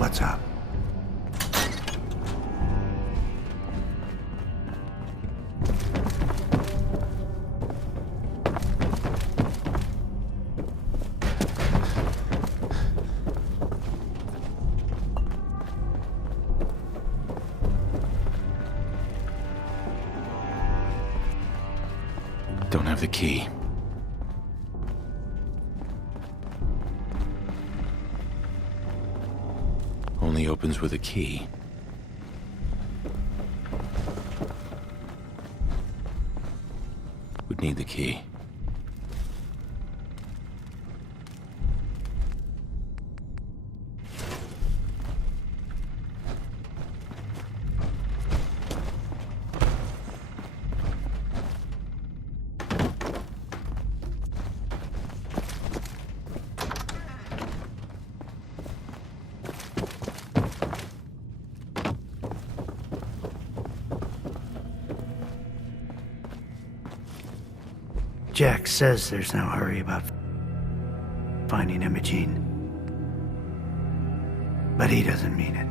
What's up? Don't have the key. Only opens with a key. Would need the key. Jack says there's no hurry about finding Imogene. But he doesn't mean it.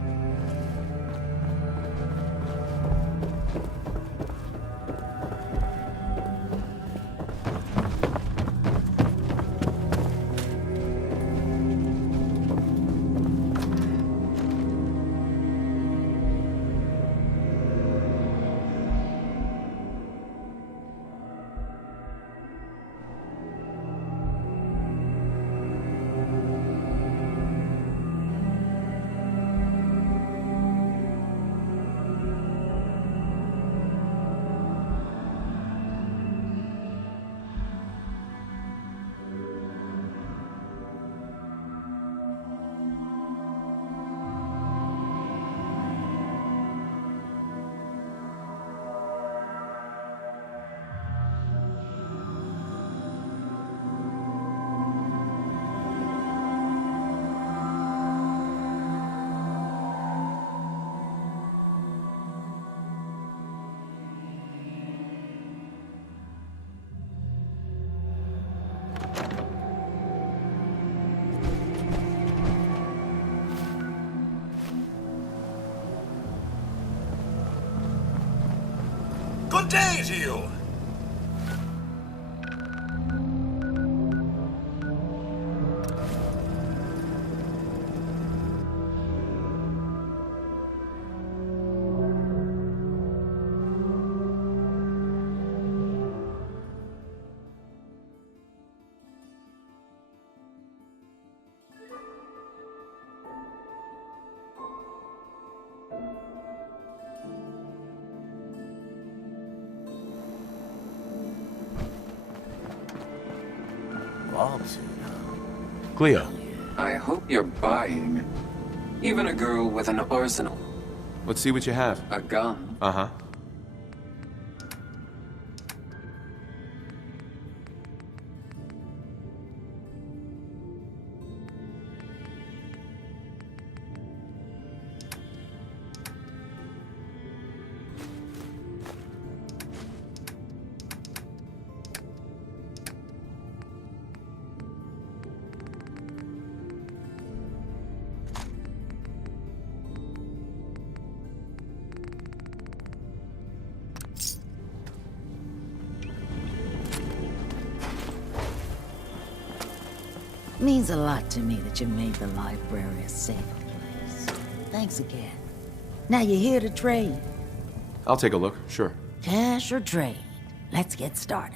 Good day to you! Cleo, I hope you're buying. Even a girl with an arsenal. let's see what you have. A gun. Uh-huh. Means a lot to me that you made the library a safe place. Thanks again. Now you're here to trade. I'll take a look, sure. Cash or trade? Let's get started.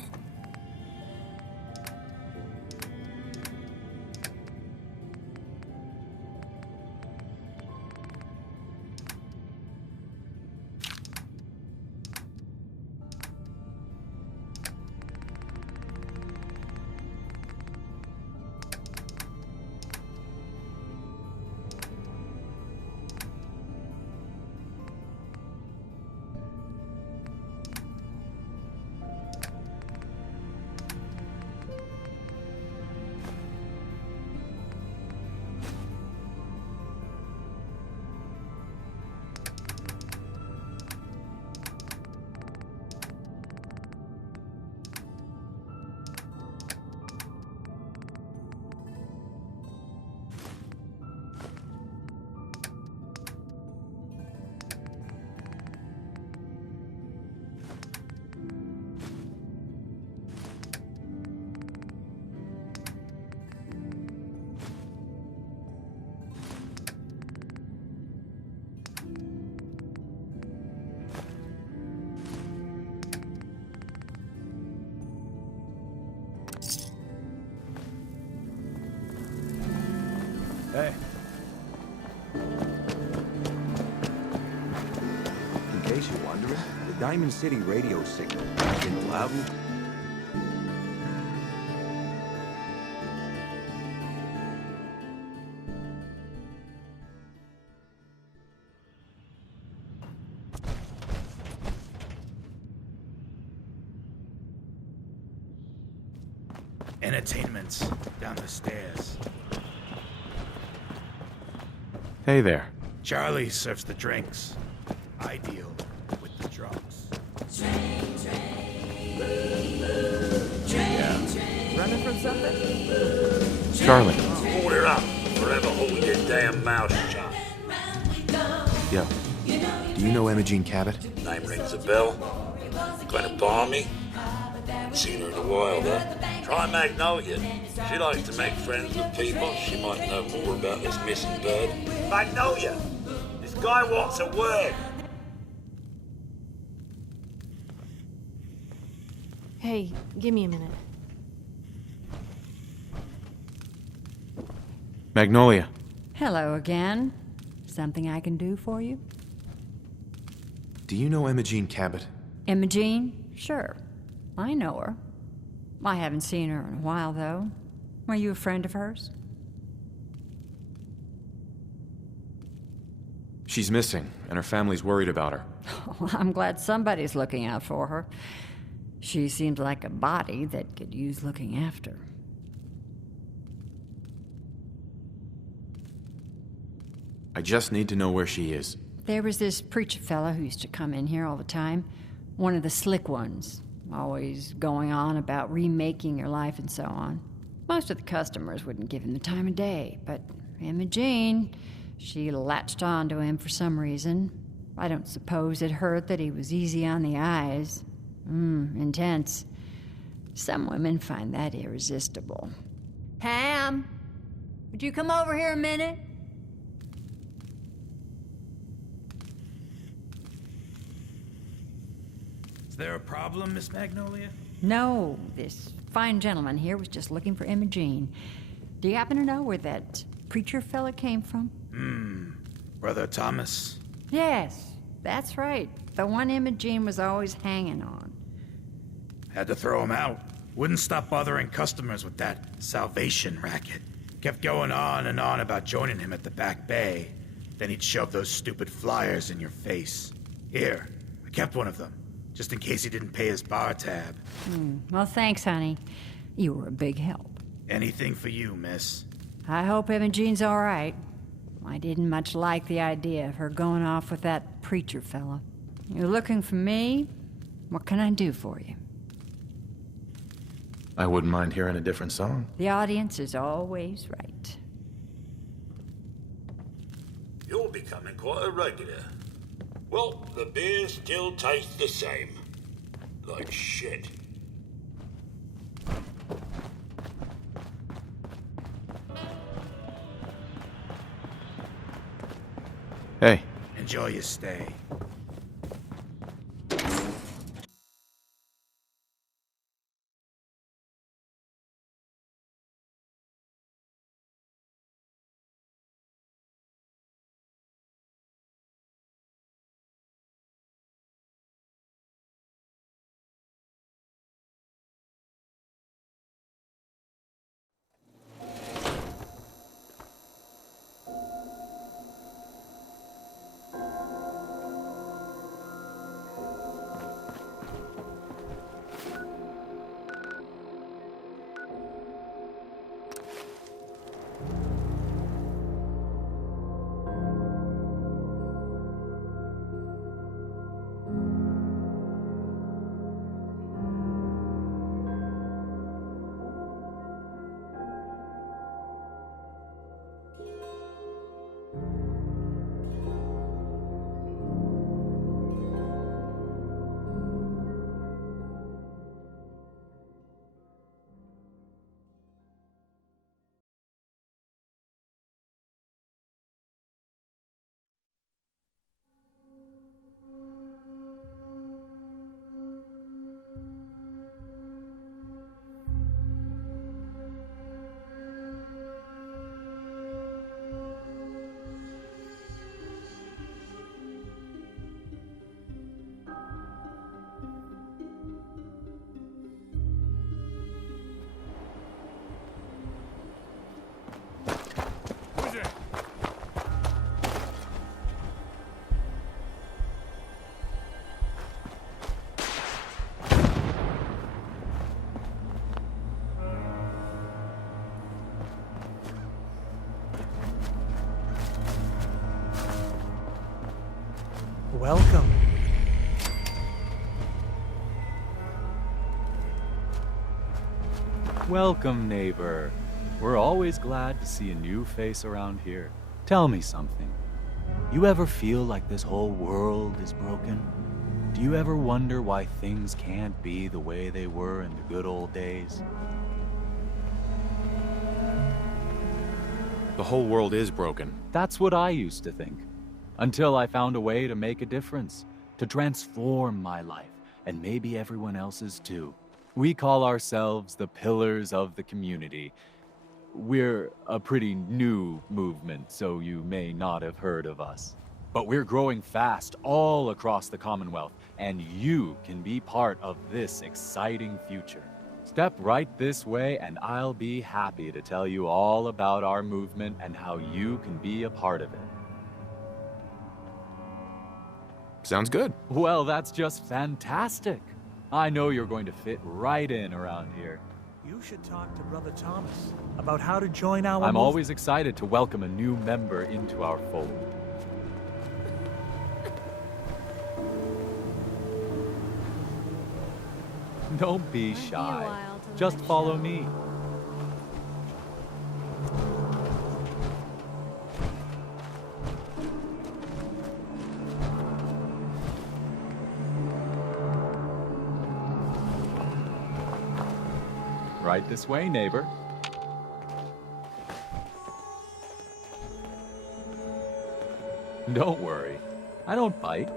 Hey. In case you're wondering, the Diamond City radio signal has been loud. Entertainment's down the stairs. Hey there. Charlie serves the drinks. I deal with the drunks. Running from something? Charlie. Hold it up. Forever hold your damn mouth shut. Yo. Do you know Imogene Cabot? Name rings a bell. Gonna bar me? Seen her in a while, though. Try Magnolia. She likes to make friends with people. She might know more about this missing bird. Magnolia! This guy wants a word. Hey, give me a minute. Magnolia. Hello again. Something I can do for you? Do you know Imogene Cabot? Imogene? Sure. I know her. I haven't seen her in a while, though. Were you a friend of hers? She's missing, and her family's worried about her. Well, I'm glad somebody's looking out for her. She seems like a body that could use looking after. I just need to know where she is. There was this preacher fella who used to come in here all the time. One of the slick ones. Always going on about remaking your life and so on. Most of the customers wouldn't give him the time of day, but Imogene, she latched on to him for some reason. I don't suppose it hurt that he was easy on the eyes. Intense. Some women find that irresistible. Ham, would you come over here a minute? Is there a problem, Miss Magnolia? No, this fine gentleman here was just looking for Imogene. Do you happen to know where that preacher fella came from? Brother Thomas? Yes, that's right. The one Imogene was always hanging on. Had to throw him out. Wouldn't stop bothering customers with that salvation racket. Kept going on and on about joining him at the back bay. Then he'd shove those stupid flyers in your face. Here, I kept one of them, just in case he didn't pay his bar tab. Well, thanks, honey. You were a big help. Anything for you, miss. I hope Imogene's all right. I didn't much like the idea of her going off with that preacher fella. You're looking for me? What can I do for you? I wouldn't mind hearing a different song. The audience is always right. You're becoming quite a regular. Well, the beer still tastes the same. Like shit. Hey. Enjoy your stay. Welcome. Welcome, neighbor. We're always glad to see a new face around here. Tell me something. You ever feel like this whole world is broken? Do you ever wonder why things can't be the way they were in the good old days? The whole world is broken. That's what I used to think. Until I found a way to make a difference, to transform my life, and maybe everyone else's too. We call ourselves the Pillars of the Community. We're a pretty new movement, so you may not have heard of us. But we're growing fast all across the Commonwealth, and you can be part of this exciting future. Step right this way, and I'll be happy to tell you all about our movement and how you can be a part of it. Sounds good. Well, that's just fantastic. I know you're going to fit right in around here. You should talk to Brother Thomas about how to join our I'm movement. always excited to welcome a new member into our fold. Don't be shy. Just follow me. Right this way, neighbor. Don't worry. I don't bite.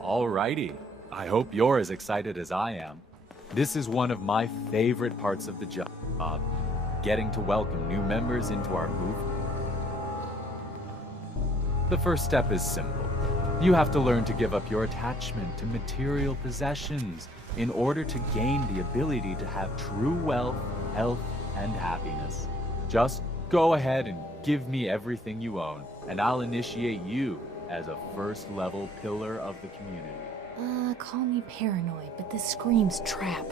Alrighty. I hope you're as excited as I am. This is one of my favorite parts of the job, getting to welcome new members into our movement. The first step is simple. You have to learn to give up your attachment to material possessions in order to gain the ability to have true wealth, health, and happiness. Just go ahead and give me everything you own, and I'll initiate you as a first-level pillar of the community. Call me paranoid, but this screams trap.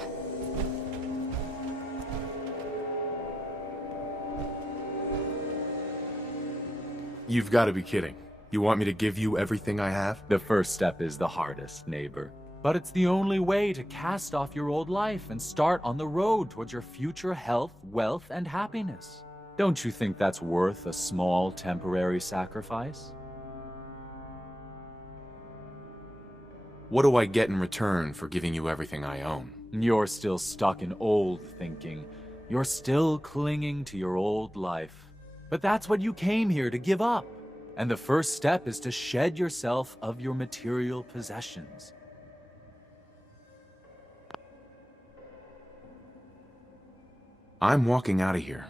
You've got to be kidding. You want me to give you everything I have? The first step is the hardest, neighbor. But it's the only way to cast off your old life and start on the road towards your future health, wealth, and happiness. Don't you think that's worth a small temporary sacrifice? What do I get in return for giving you everything I own? You're still stuck in old thinking. You're still clinging to your old life. But that's what you came here to give up. And the first step is to shed yourself of your material possessions. I'm walking out of here.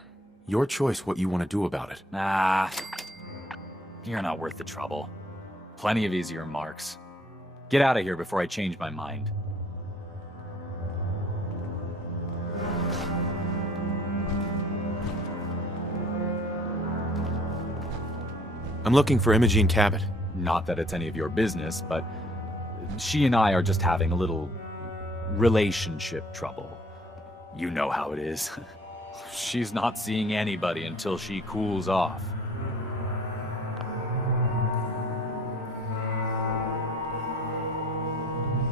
Your choice what you want to do about it. You're not worth the trouble. Plenty of easier marks. Get out of here before I change my mind. I'm looking for Imogene Cabot. Not that it's any of your business, but she and I are just having a little relationship trouble. You know how it is. She's not seeing anybody until she cools off.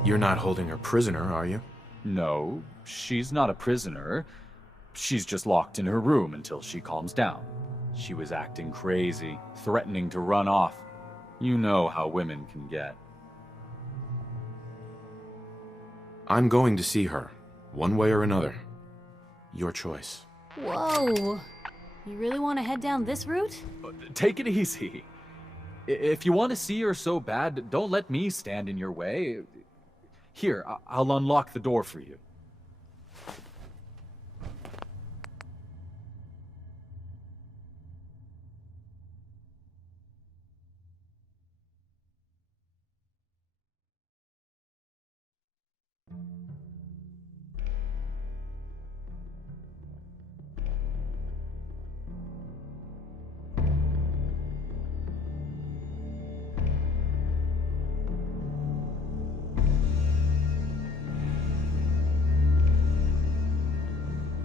You're not holding her prisoner, are you? No, she's not a prisoner. She's just locked in her room until she calms down. She was acting crazy, threatening to run off. You know how women can get. I'm going to see her, one way or another. Your choice. Whoa! You really want to head down this route? Take it easy. If you want to see her so bad, don't let me stand in your way. Here, I'll unlock the door for you.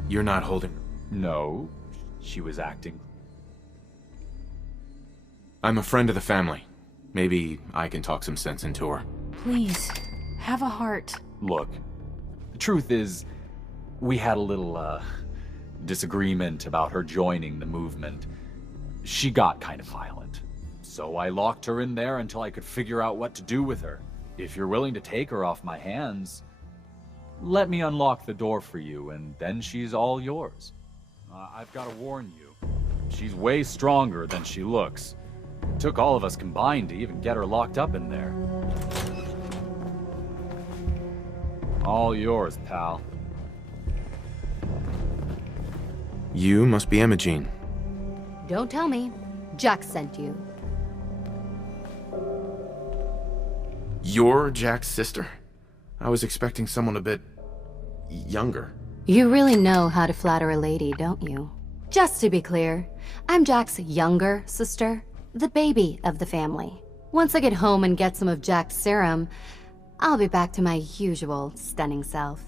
You're not holding... No, she was acting. I'm a friend of the family. Maybe I can talk some sense into her. Please, have a heart. Look, the truth is, we had a little, disagreement about her joining the movement. She got kind of violent. So I locked her in there until I could figure out what to do with her. If you're willing to take her off my hands, let me unlock the door for you, and then she's all yours. I've got to warn you, she's way stronger than she looks. It took all of us combined to even get her locked up in there. All yours, pal. You must be Imogene. Don't tell me. Jack sent you. You're Jack's sister? I was expecting someone a bit younger. You really know how to flatter a lady, don't you? Just to be clear, I'm Jack's younger sister, the baby of the family. Once I get home and get some of Jack's serum, I'll be back to my usual stunning self.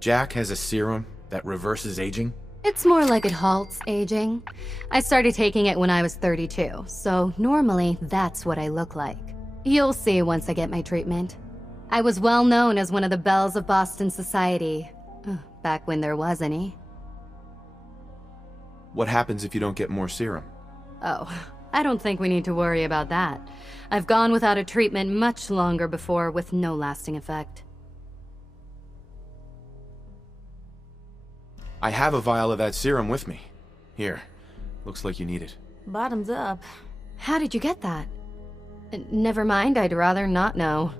Jack has a serum that reverses aging? It's more like it halts aging. I started taking it when I was 32, so normally that's what I look like. You'll see once I get my treatment. I was well known as one of the belles of Boston society, back when there was any. What happens if you don't get more serum? Oh, I don't think we need to worry about that. I've gone without a treatment much longer before with no lasting effect. I have a vial of that serum with me. Here, looks like you need it. Bottoms up. How did you get that? Never mind, I'd rather not know.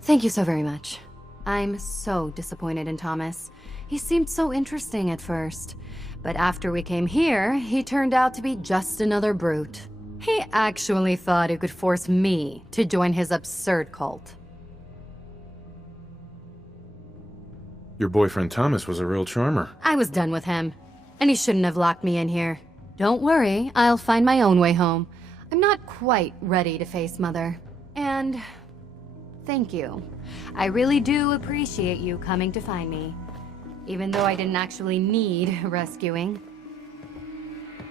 Thank you so very much. I'm so disappointed in Thomas. He seemed so interesting at first, but after we came here, he turned out to be just another brute. He actually thought he could force me to join his absurd cult. Your boyfriend Thomas was a real charmer. I was done with him, and he shouldn't have locked me in here. Don't worry, I'll find my own way home. I'm not quite ready to face Mother. And thank you. I really do appreciate you coming to find me, even though I didn't actually need rescuing.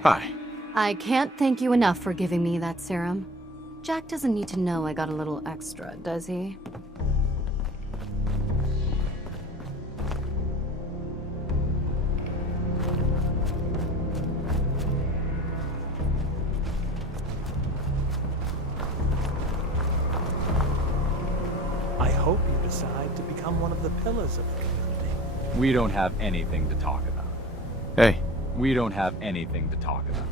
Hi. I can't thank you enough for giving me that serum. Jack doesn't need to know I got a little extra, does he? I hope you decide to become one of the pillars of the community. We don't have anything to talk about. Hey. We don't have anything to talk about.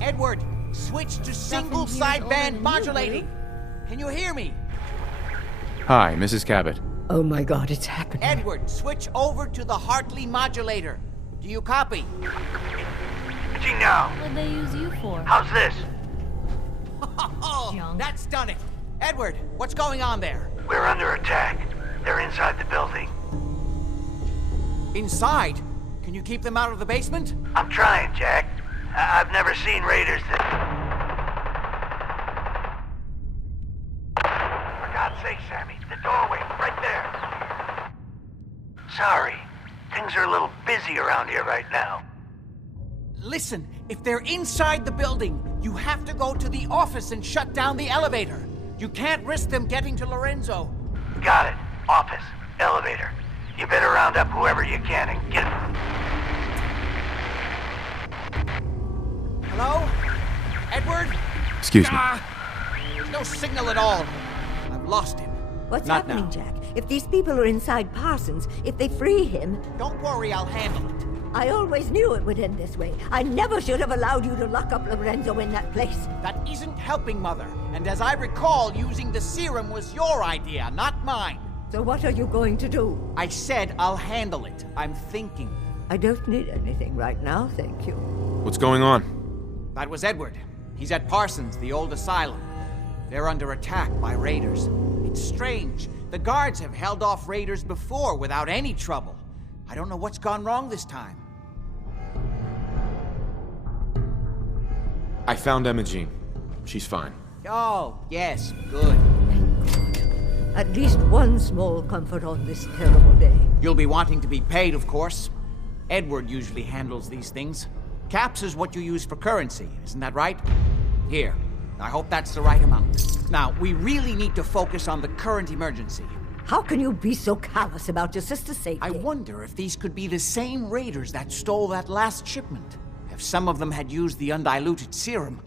Edward, switch to single sideband modulating. can you hear me? Hi, Mrs. Cabot. Oh my god, it's happening. Edward, switch over to the Hartley modulator. Do you copy? Imaging now. What'd they use you for? How's this? Oh, that's done it. Edward, what's going on there? We're under attack. They're inside the building. Inside? Can you keep them out of the basement? I'm trying, Jack. I've never seen raiders that... For God's sake, Sammy, the doorway, right there. Sorry. Things are a little busy around here right now. Listen, if they're inside the building, you have to go to the office and shut down the elevator. You can't risk them getting to Lorenzo. Got it. Office. Elevator. You better round up whoever you can and get... Hello? Edward? Excuse me. There's no signal at all. I've lost him. What's Not happening, now. Jack? If these people are inside Parsons, if they free him... Don't worry, I'll handle it. I always knew it would end this way. I never should have allowed you to lock up Lorenzo in that place. That isn't helping, Mother. And as I recall, using the serum was your idea, not mine. So what are you going to do? I said I'll handle it. I'm thinking. I don't need anything right now, thank you. What's going on? That was Edward. He's at Parsons, the old asylum. They're under attack by raiders. It's strange. The guards have held off raiders before without any trouble. I don't know what's gone wrong this time. I found Imogene. She's fine. Oh, yes, good. At least one small comfort on this terrible day. You'll be wanting to be paid, of course. Edward usually handles these things. Caps is what you use for currency, isn't that right? Here, I hope that's the right amount. Now, we really need to focus on the current emergency. How can you be so callous about your sister's safety? I wonder if these could be the same raiders that stole that last shipment. If some of them had used the undiluted serum,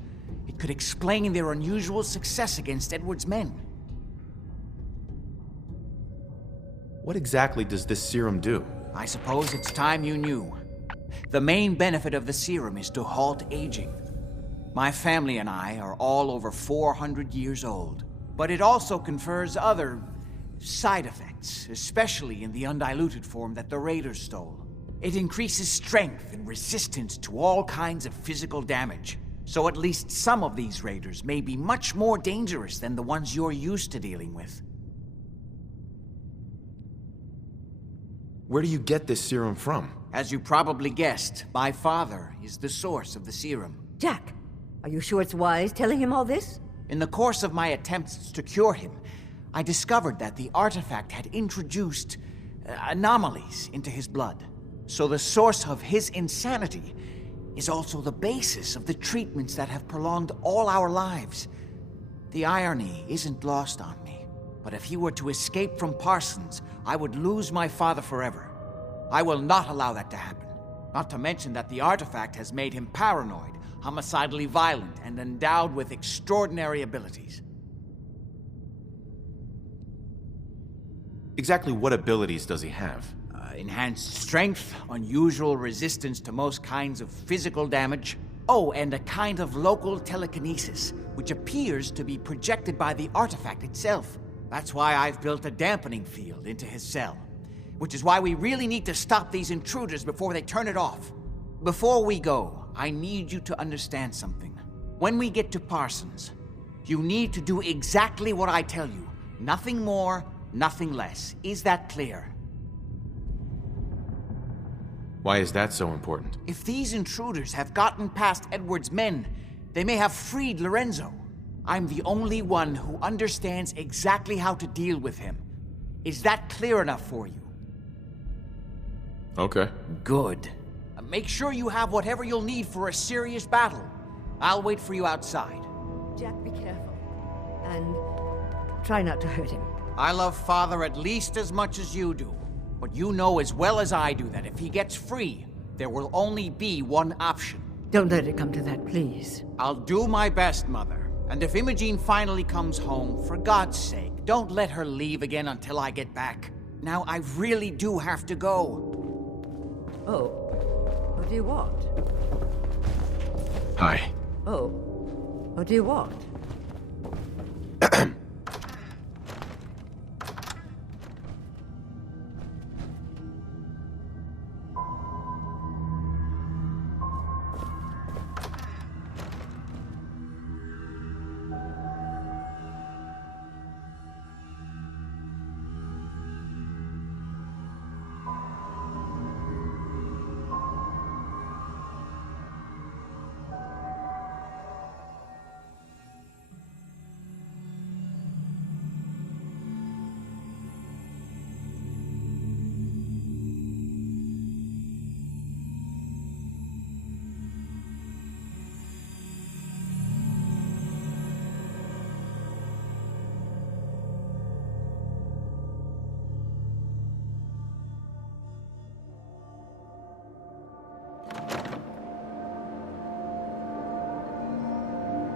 it could explain their unusual success against Edward's men. What exactly does this serum do? I suppose it's time you knew. The main benefit of the serum is to halt aging. My family and I are all over 400 years old. But it also confers other side effects, especially in the undiluted form that the raiders stole. It increases strength and resistance to all kinds of physical damage. So at least some of these raiders may be much more dangerous than the ones you're used to dealing with. Where do you get this serum from? As you probably guessed, my father is the source of the serum. Jack, are you sure it's wise telling him all this? In the course of my attempts to cure him, I discovered that the artifact had introduced anomalies into his blood. So the source of his insanity is also the basis of the treatments that have prolonged all our lives. The irony isn't lost on me, but if he were to escape from Parsons, I would lose my father forever. I will not allow that to happen. Not to mention that the artifact has made him paranoid, homicidally violent, and endowed with extraordinary abilities. Exactly what abilities does he have? Enhanced strength, unusual resistance to most kinds of physical damage. Oh, and a kind of local telekinesis, which appears to be projected by the artifact itself. That's why I've built a dampening field into his cell. Which is why we really need to stop these intruders before they turn it off. Before we go, I need you to understand something. When we get to Parsons, you need to do exactly what I tell you. Nothing more, nothing less. Is that clear? Why is that so important? If these intruders have gotten past Edward's men, they may have freed Lorenzo. I'm the only one who understands exactly how to deal with him. Is that clear enough for you? Okay. Good. Make sure you have whatever you'll need for a serious battle. I'll wait for you outside. Jack, be careful. And try not to hurt him. I love Father at least as much as you do. But you know as well as I do that if he gets free, there will only be one option. Don't let it come to that, please. I'll do my best, Mother. And if Imogene finally comes home, for God's sake, don't let her leave again until I get back. Now, I really do have to go. Oh. What do you want? Hi. Oh. What do you want?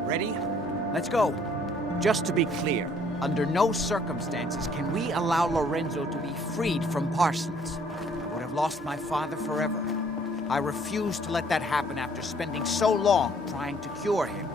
Ready? Let's go. Just to be clear, under no circumstances can we allow Lorenzo to be freed from Parsons. I would have lost my father forever. I refuse to let that happen after spending so long trying to cure him.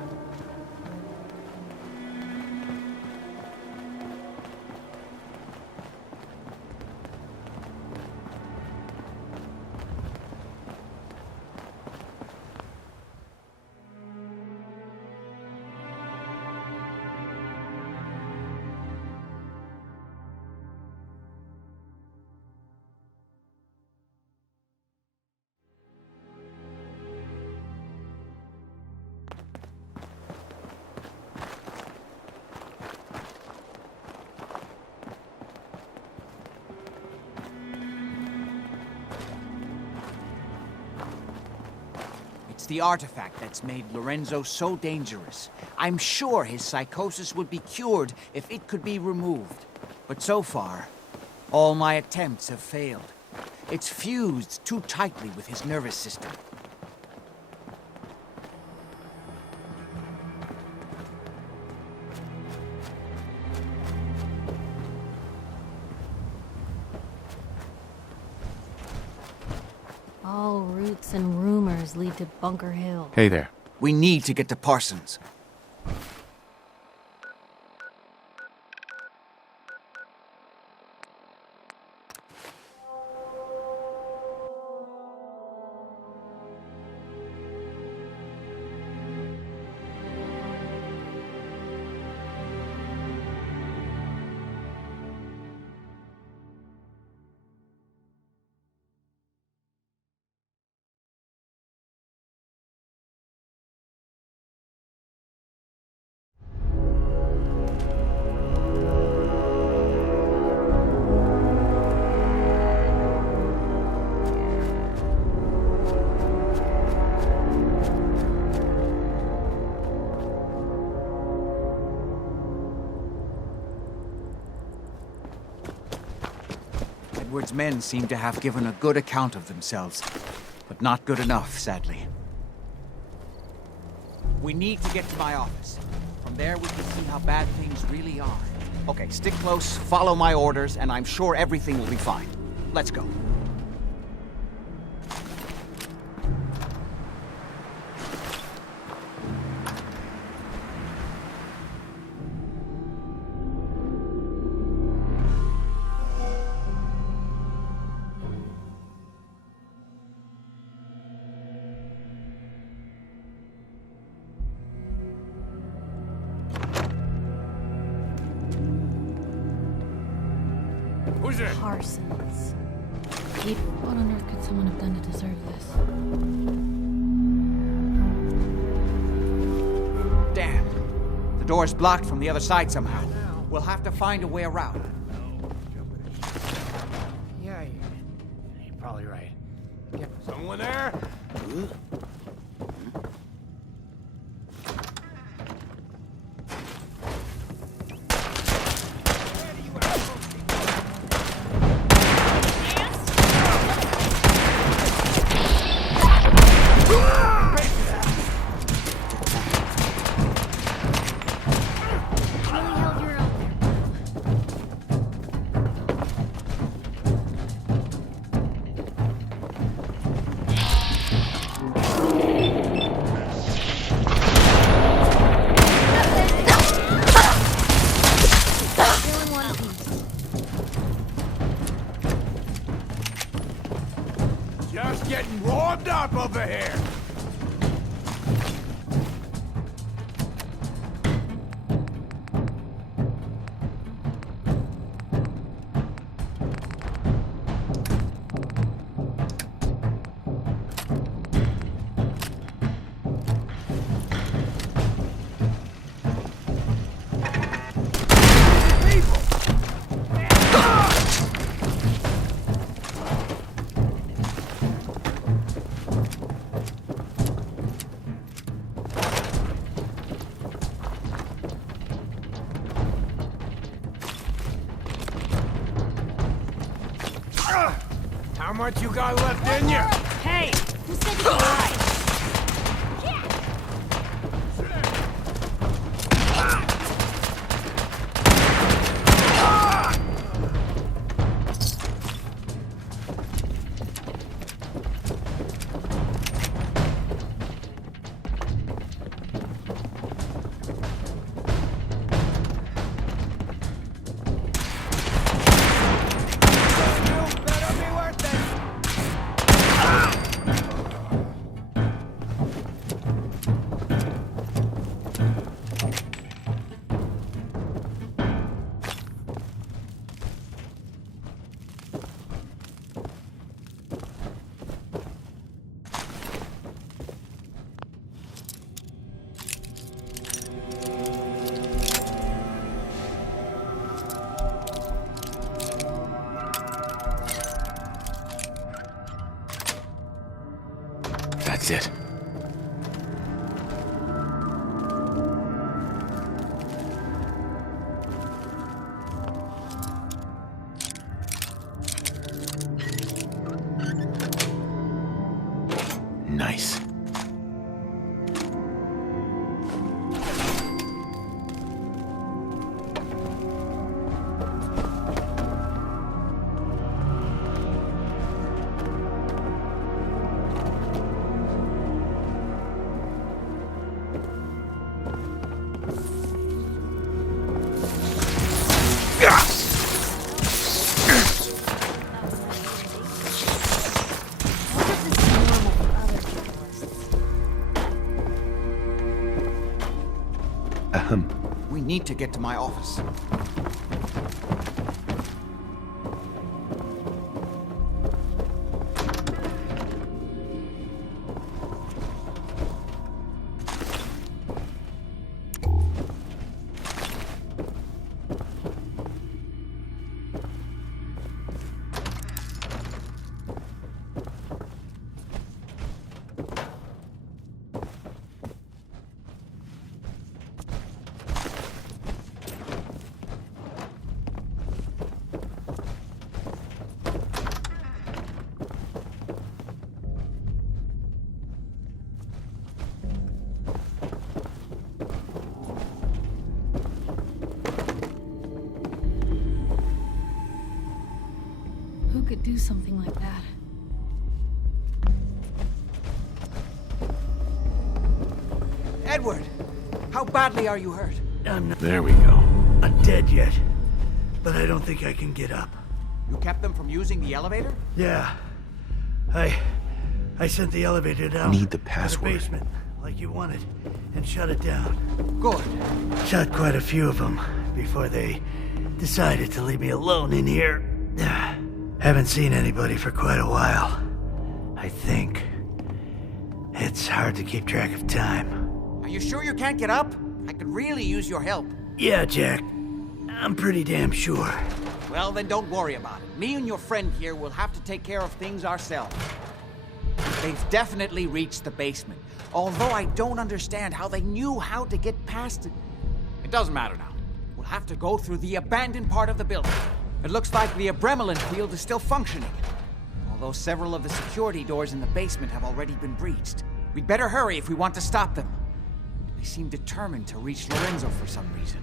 It's the artifact that's made Lorenzo so dangerous. I'm sure his psychosis would be cured if it could be removed. But so far, all my attempts have failed. It's fused too tightly with his nervous system. All roots and rumors lead to Bunker Hill. Hey there. We need to get to Parsons. Edward's men seem to have given a good account of themselves, but not good enough, sadly. We need to get to my office. From there, we can see how bad things really are. Okay, stick close, follow my orders, and I'm sure everything will be fine. Let's go. Who's it? Parsons. What on earth could someone have done to deserve this? Damn. The door's blocked from the other side somehow. We'll have to find a way around. Yeah, you're probably right. Someone there? Just getting warmed up over here. How much you got left in you? Hey, who said you lied? exit. Nice. We need to get to my office. Who could do something like that? Edward, how badly are you hurt? I'm not There we go. dead yet, but I don't think I can get up. You kept them from using the elevator? Yeah. I sent the elevator down. Need the to password. the basement, like you wanted, and shut it down. Good. Shot quite a few of them before they decided to leave me alone in here. Haven't seen anybody for quite a while. I think. It's hard to keep track of time. Are you sure you can't get up? I could really use your help. Yeah, Jack. I'm pretty damn sure. Well, then don't worry about it. Me and your friend here will have to take care of things ourselves. They've definitely reached the basement, although I don't understand how they knew how to get past it. It doesn't matter now. We'll have to go through the abandoned part of the building. It looks like the Abremelin field is still functioning, although several of the security doors in the basement have already been breached. We'd better hurry if we want to stop them. They seem determined to reach Lorenzo for some reason.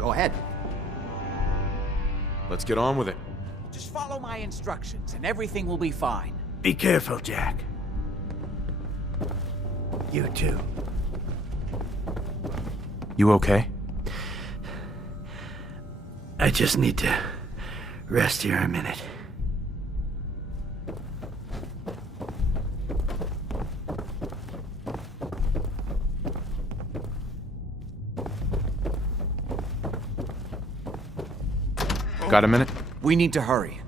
Go ahead. Let's get on with it. Just follow my instructions and everything will be fine. Be careful, Jack. You too. You okay? I just need to rest here a minute. Got a minute? We need to hurry.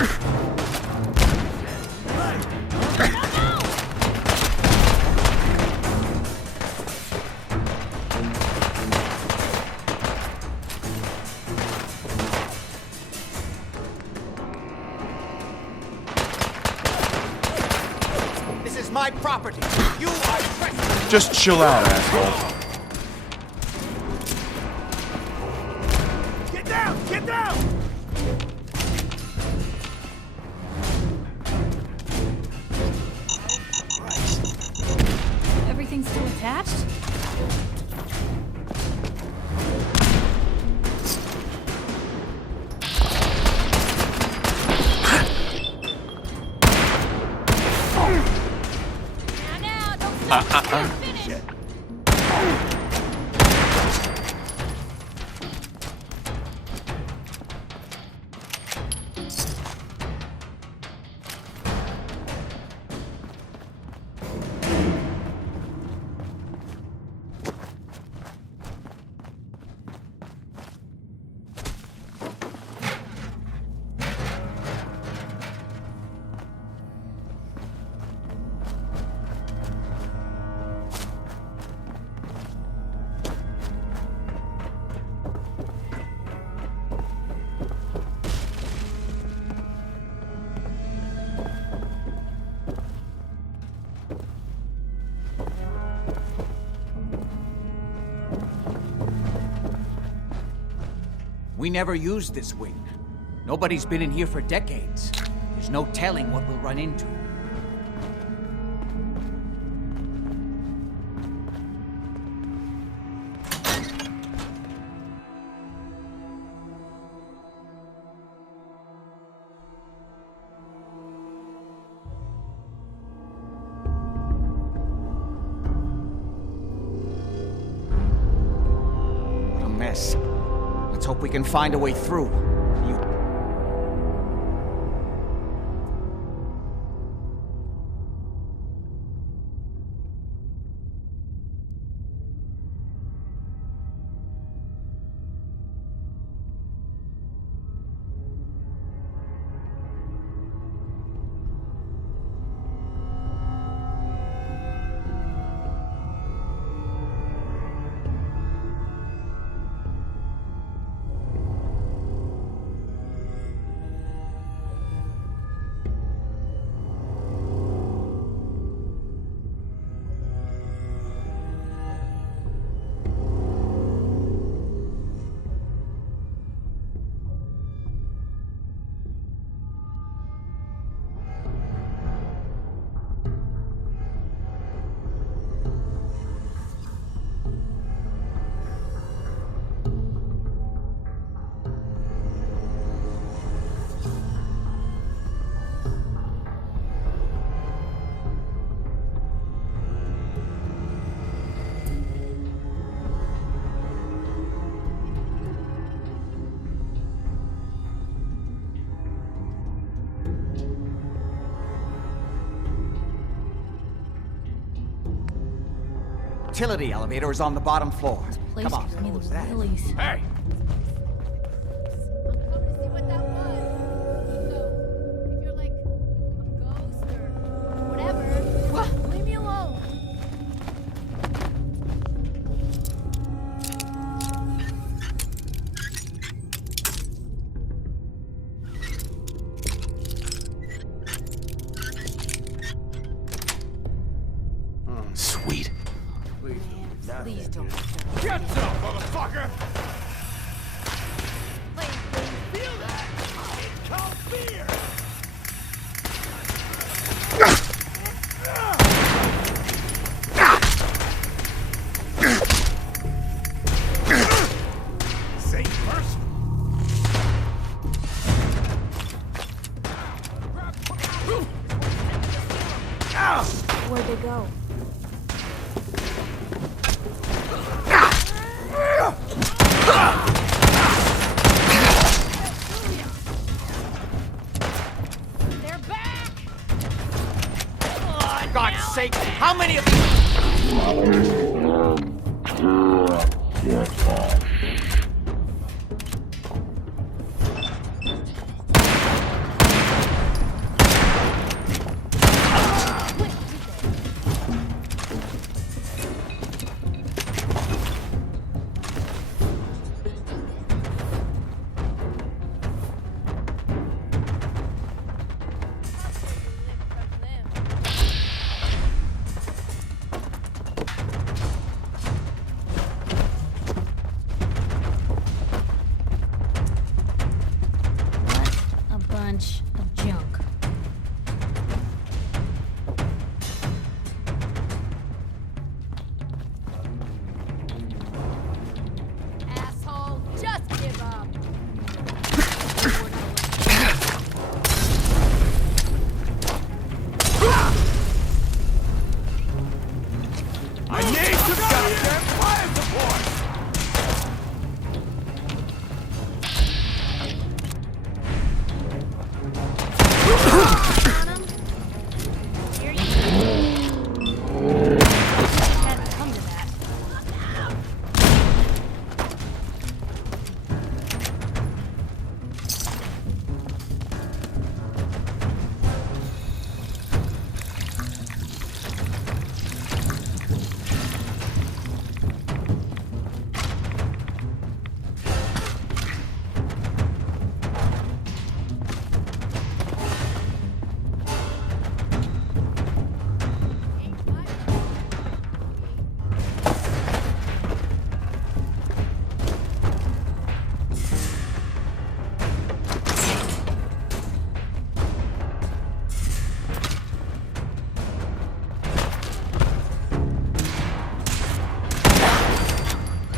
This is my property. You are trespassing. Just chill out, asshole. Get down! Get down! Everything's still attached? We never used this wing. Nobody's been in here for decades. There's no telling what we'll run into. What a mess. Let's hope we can find a way through. Utility elevator is on the bottom floor. Come on, close that. Hey! Leave me alone. Sweet. Please don't. Get some, motherfucker! Feel that? It's called fear! Same person. Where'd they go? They're back! For God's sake, how many of these? of junk. Asshole, just give up. I need some goddamn fire support! Here you go. Hadn't come to that.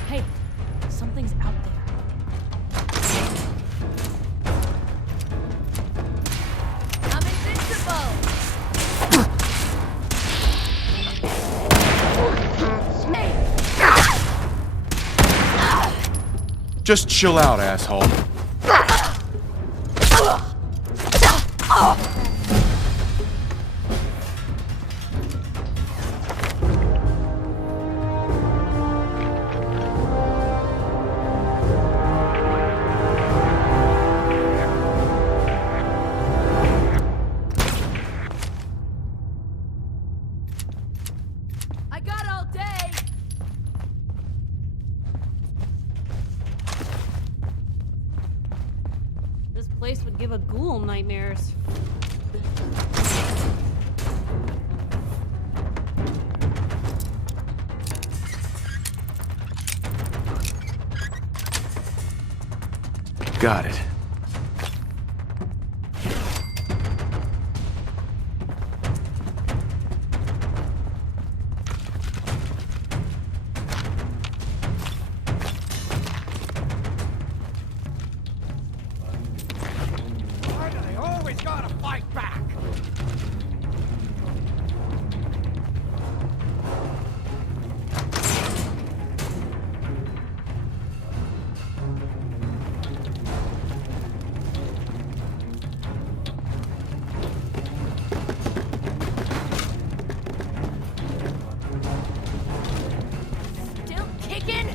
Hey, something's out there. I'm invincible. Just chill out, asshole. I got all day. This place would give a ghoul nightmares. Got it. Why do they always gotta fight back? Still kicking?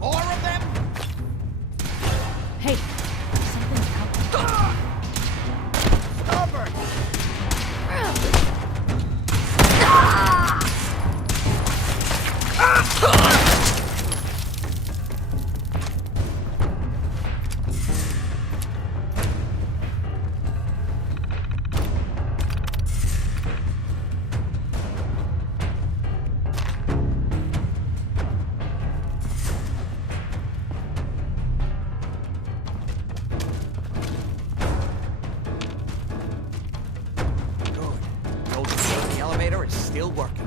More of them? Hey, something's out there. Stubborn! Good. The old utility elevator is still working.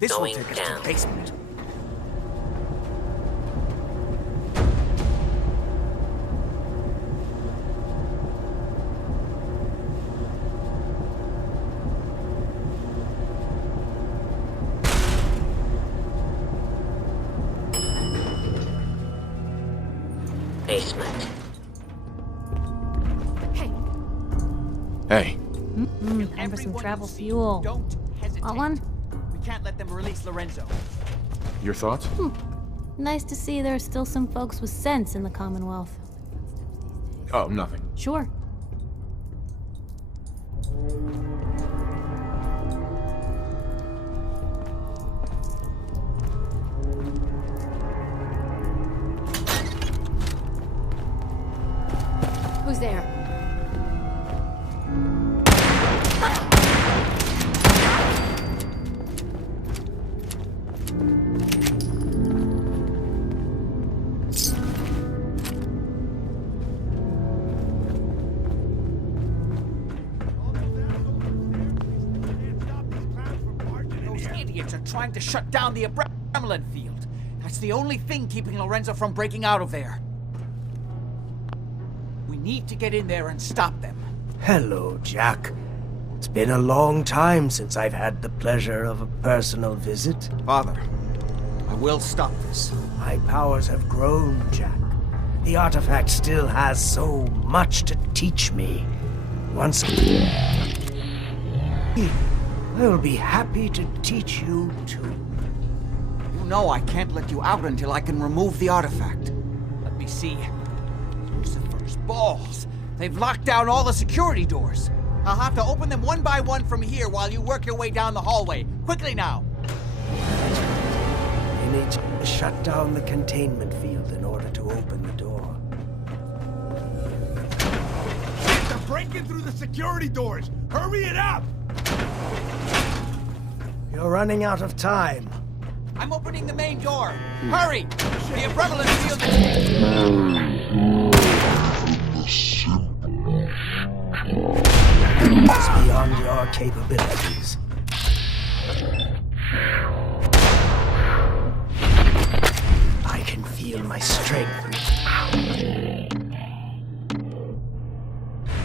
This will take us to the basement. Basement. Hey. Hey. Time for some travel fuel. Don't hesitate. Want one? We can't let them release Lorenzo. Your thoughts? Nice to see there are still some folks with sense in the Commonwealth. Oh, nothing. Sure. Who's there? Those idiots are trying to shut down the Abramelin field. That's the only thing keeping Lorenzo from breaking out of there. We need to get in there and stop them. Hello, Jack. It's been a long time since I've had the pleasure of a personal visit. Father, I will stop this. My powers have grown, Jack. The artifact still has so much to teach me. Once I will be happy to teach you too. You know I can't let you out until I can remove the artifact. Let me see. Lucifer's balls. They've locked down all the security doors. I'll have to open them one by one from here while you work your way down the hallway. Quickly now. You need to shut down the containment field in order to open the door. They're breaking through the security doors! Hurry it up! You're running out of time. I'm opening the main door. Hurry! The Abramelin field is... It's beyond your capabilities. I can feel my strength.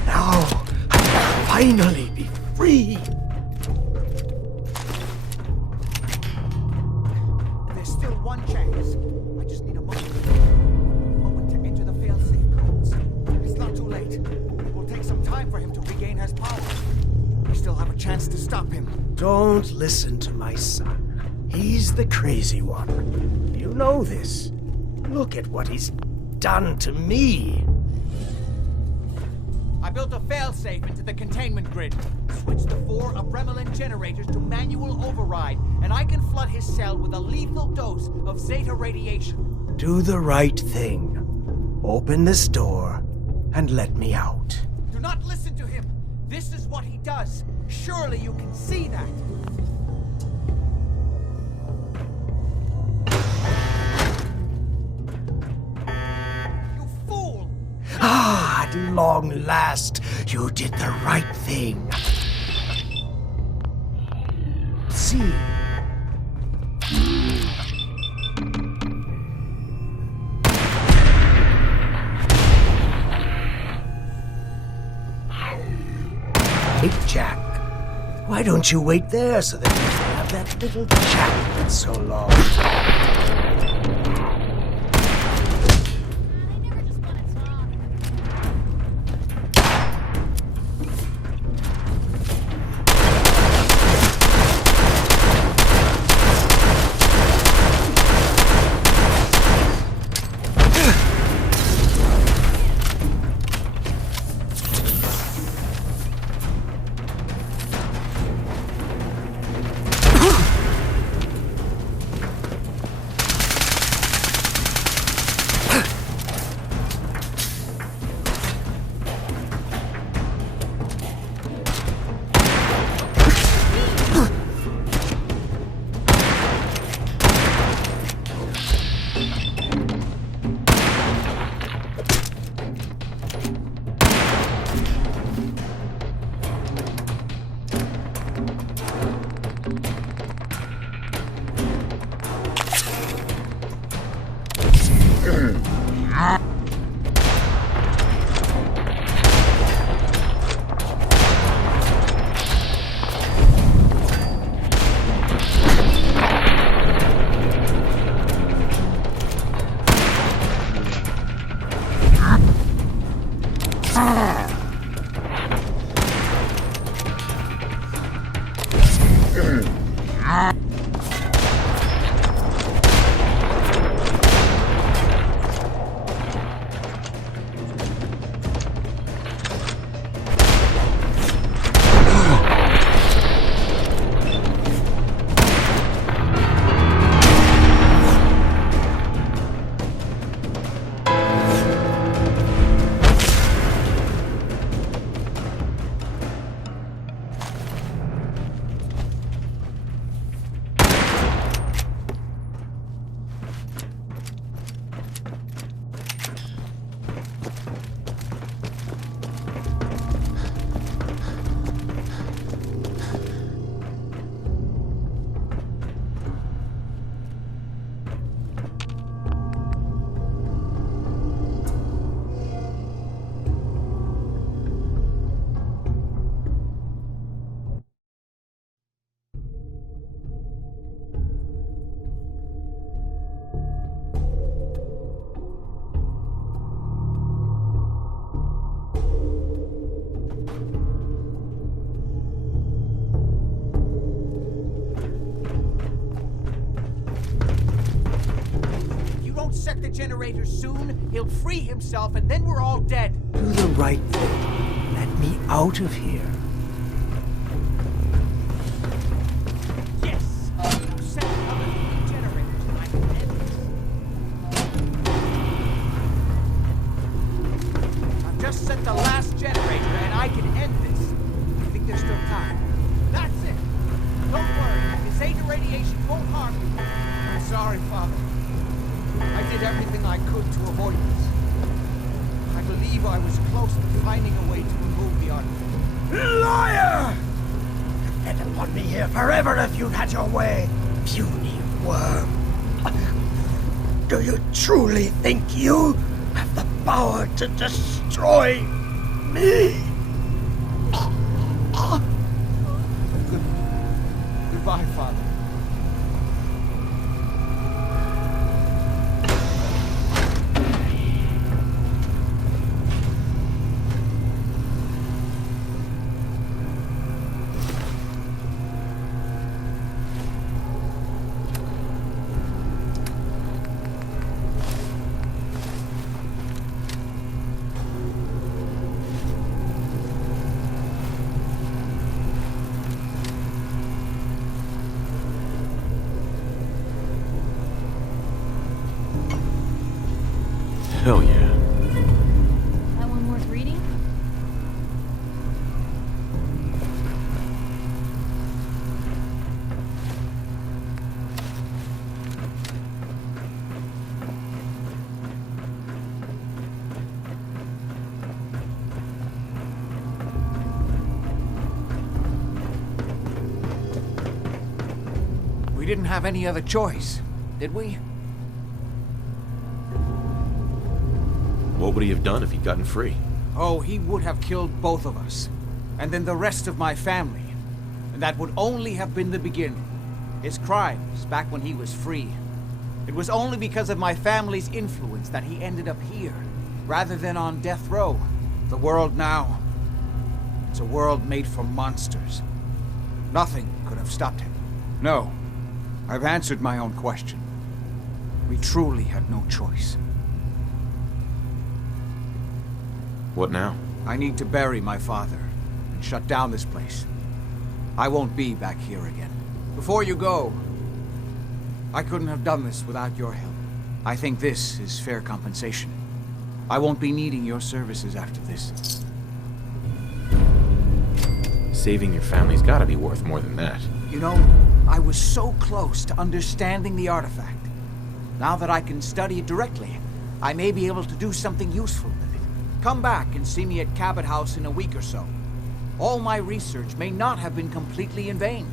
Now, I'll finally be free. There's still one chance. I just need a moment to enter the failsafe codes. It's not too late. It will take some time for him to regain his power. We still have a chance to stop him. Don't listen to my son. He's the crazy one. You know this. Look at what he's done to me. I built a failsafe into the containment grid. Switched the 4 Abramelin generators to manual override, and I can flood his cell with a lethal dose of Zeta radiation. Do the right thing. Open this door and let me out. Do not listen to him. This is what he does. Surely you can see that. You fool! Ah, at long last, you did the right thing. See. Hey, Jack. Why don't you wait there so that we can have that little chat that's so long? don't set the generator soon, he'll free himself and then we're all dead. Do the right thing. Let me out of here. Yes! You set another 3 generators and I can end this. I've just set the last generator and I can end this. I think there's still time. That's it! Don't worry, this radiation won't harm you. I'm sorry, Father. I did everything I could to avoid this. I believe I was close to finding a way to remove the artifact. Liar! Fed upon me here forever if you'd had your way, puny worm. Do you truly think you have the power to destroy me? Goodbye, Father. Hell yeah. That one worth reading? We didn't have any other choice, did we? What would he have done if he'd gotten free? Oh, he would have killed both of us. And then the rest of my family. And that would only have been the beginning. His crimes back when he was free. It was only because of my family's influence that he ended up here, rather than on death row. The world now, it's a world made for monsters. Nothing could have stopped him. No, I've answered my own question. We truly had no choice. What now? I need to bury my father and shut down this place. I won't be back here again. Before you go, I couldn't have done this without your help. I think this is fair compensation. I won't be needing your services after this. Saving your family's gotta be worth more than that. You know, I was so close to understanding the artifact. Now that I can study it directly, I may be able to do something useful with it. Come back and see me at Cabot House in a week or so. All my research may not have been completely in vain.